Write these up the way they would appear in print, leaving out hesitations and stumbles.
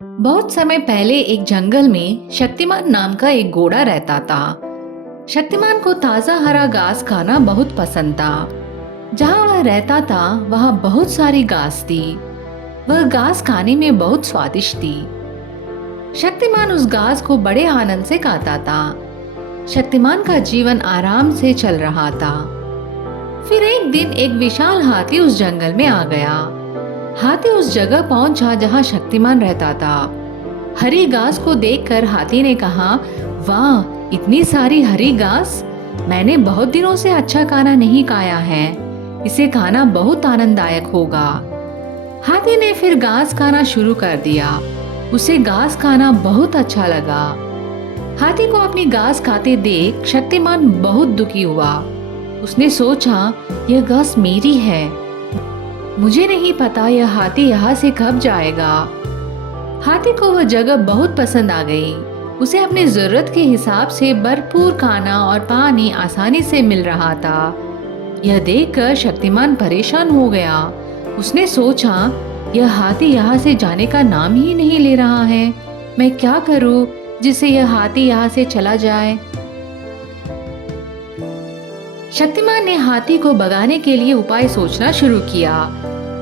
बहुत समय पहले एक जंगल में शक्तिमान नाम का एक घोड़ा रहता था। शक्तिमान को ताजा हरा घास खाना बहुत पसंद था। जहाँ वह रहता था वहाँ बहुत सारी घास थी। वह घास खाने में बहुत स्वादिष्ट थी। शक्तिमान उस घास को बड़े आनंद से खाता था। शक्तिमान का जीवन आराम से चल रहा था। फिर एक दिन एक विशाल हाथी उस जंगल में आ गया। हाथी उस जगह पहुंचा जहां शक्तिमान रहता था। हरी घास को देखकर हाथी ने कहा, वाह, इतनी सारी हरी घास! मैंने बहुत दिनों से अच्छा खाना नहीं खाया है। इसे खाना बहुत आनंददायक होगा। हाथी ने फिर घास खाना शुरू कर दिया। उसे घास खाना बहुत अच्छा लगा। हाथी को अपनी घास खाते देख शक्तिमान बहुत दुखी हुआ। उसने सोचा, यह घास मेरी है। मुझे नहीं पता यह हाथी यहाँ से कब जाएगा। हाथी को वह जगह बहुत पसंद आ गई। उसे अपनी जरूरत के हिसाब से भरपूर खाना और पानी आसानी से मिल रहा था। यह देखकर शक्तिमान परेशान हो गया। उसने सोचा, यह हाथी यहाँ से जाने का नाम ही नहीं ले रहा है। मैं क्या करूँ जिससे यह हाथी यहाँ से चला जाए। शक्तिमान ने हाथी को भगाने के लिए उपाय सोचना शुरू किया।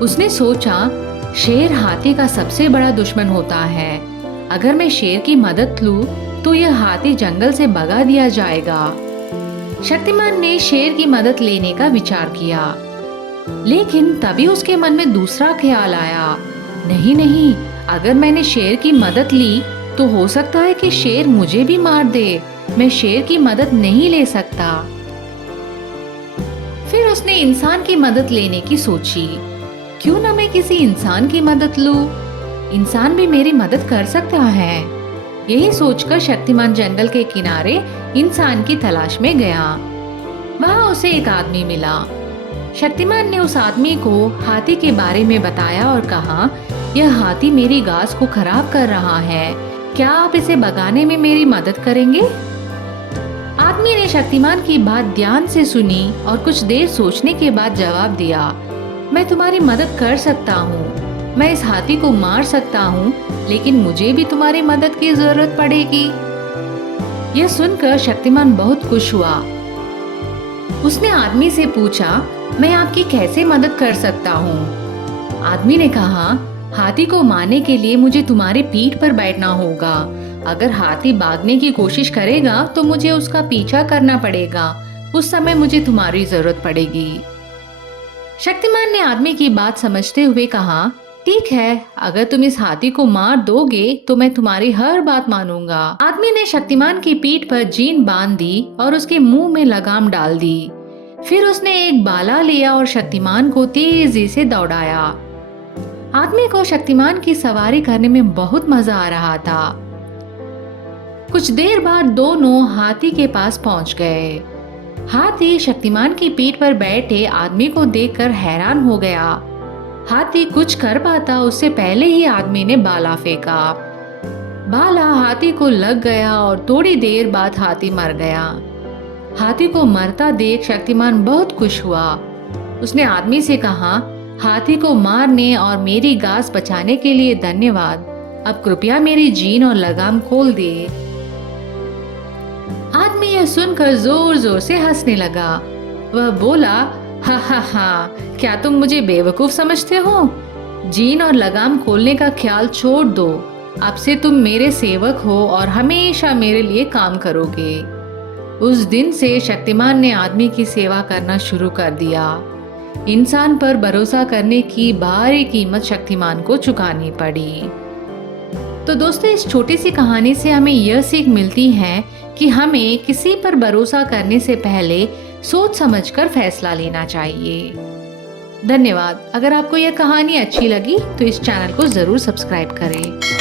उसने सोचा, शेर हाथी का सबसे बड़ा दुश्मन होता है। अगर मैं शेर की मदद लूं, तो यह हाथी जंगल से भगा दिया जाएगा। शक्तिमान ने शेर की मदद लेने का विचार किया, लेकिन तभी उसके मन में दूसरा ख्याल आया। नहीं नहीं, अगर मैंने शेर की मदद ली तो हो सकता है कि शेर मुझे भी मार दे। मैं शेर की मदद नहीं ले सकता। फिर उसने इंसान की मदद लेने की सोची। क्यों ना मैं किसी इंसान की मदद लूं? इंसान भी मेरी मदद कर सकता है। यही सोचकर शक्तिमान जंगल के किनारे इंसान की तलाश में गया। वहां उसे एक आदमी मिला। शक्तिमान ने उस आदमी को हाथी के बारे में बताया और कहा, यह हाथी मेरी घास को खराब कर रहा है। क्या आप इसे भगाने में मेरी मदद करेंगे? आदमी ने शक्तिमान की बात ध्यान से सुनी और कुछ देर सोचने के बाद जवाब दिया, मैं तुम्हारी मदद कर सकता हूँ। मैं इस हाथी को मार सकता हूँ, लेकिन मुझे भी तुम्हारी मदद की जरूरत पड़ेगी। यह सुनकर शक्तिमान बहुत खुश हुआ। उसने आदमी से पूछा, मैं आपकी कैसे मदद कर सकता हूँ? आदमी ने कहा, हाथी को मारने के लिए मुझे तुम्हारी पीठ पर बैठना होगा। अगर हाथी भागने की कोशिश करेगा तो मुझे उसका पीछा करना पड़ेगा। उस समय मुझे तुम्हारी जरूरत पड़ेगी। शक्तिमान ने आदमी की बात समझते हुए कहा, ठीक है, अगर तुम इस हाथी को मार दोगे तो मैं तुम्हारी हर बात मानूंगा। आदमी ने शक्तिमान की पीठ पर जीन बांध दी और उसके मुंह में लगाम डाल दी। फिर उसने एक भाला लिया और शक्तिमान को तेजी से दौड़ाया। आदमी को शक्तिमान की सवारी करने में बहुत मजा आ रहा था। कुछ देर बाद दोनों हाथी के पास पहुंच गए। हाथी शक्तिमान की पीठ पर बैठे आदमी को देखकर हैरान हो गया। हाथी कुछ कर पाता उससे पहले ही आदमी ने भाला फेंका। भाला हाथी को लग गया और थोड़ी देर बाद हाथी मर गया। हाथी को मरता देख शक्तिमान बहुत खुश हुआ। उसने आदमी से कहा, हाथी को मारने और मेरी घास बचाने के लिए धन्यवाद। अब कृपया मेरी जीन और लगाम खोल दे। आदमी यह सुनकर जोर जोर से हंसने लगा। वह बोला, हा हा हा, क्या तुम मुझे बेवकूफ समझते हो? जीन और लगाम खोलने का ख्याल छोड़ दो। अब से तुम मेरे सेवक हो और हमेशा मेरे लिए काम करोगे। उस दिन से शक्तिमान ने आदमी की सेवा करना शुरू कर दिया। इंसान पर भरोसा करने की भारी कीमत शक्तिमान को चुकानी पड़ी। तो दोस्तों, इस छोटी सी कहानी से हमें यह सीख मिलती है कि हमें किसी पर भरोसा करने से पहले सोच समझकर फैसला लेना चाहिए। धन्यवाद। अगर आपको यह कहानी अच्छी लगी तो इस चैनल को जरूर सब्सक्राइब करें।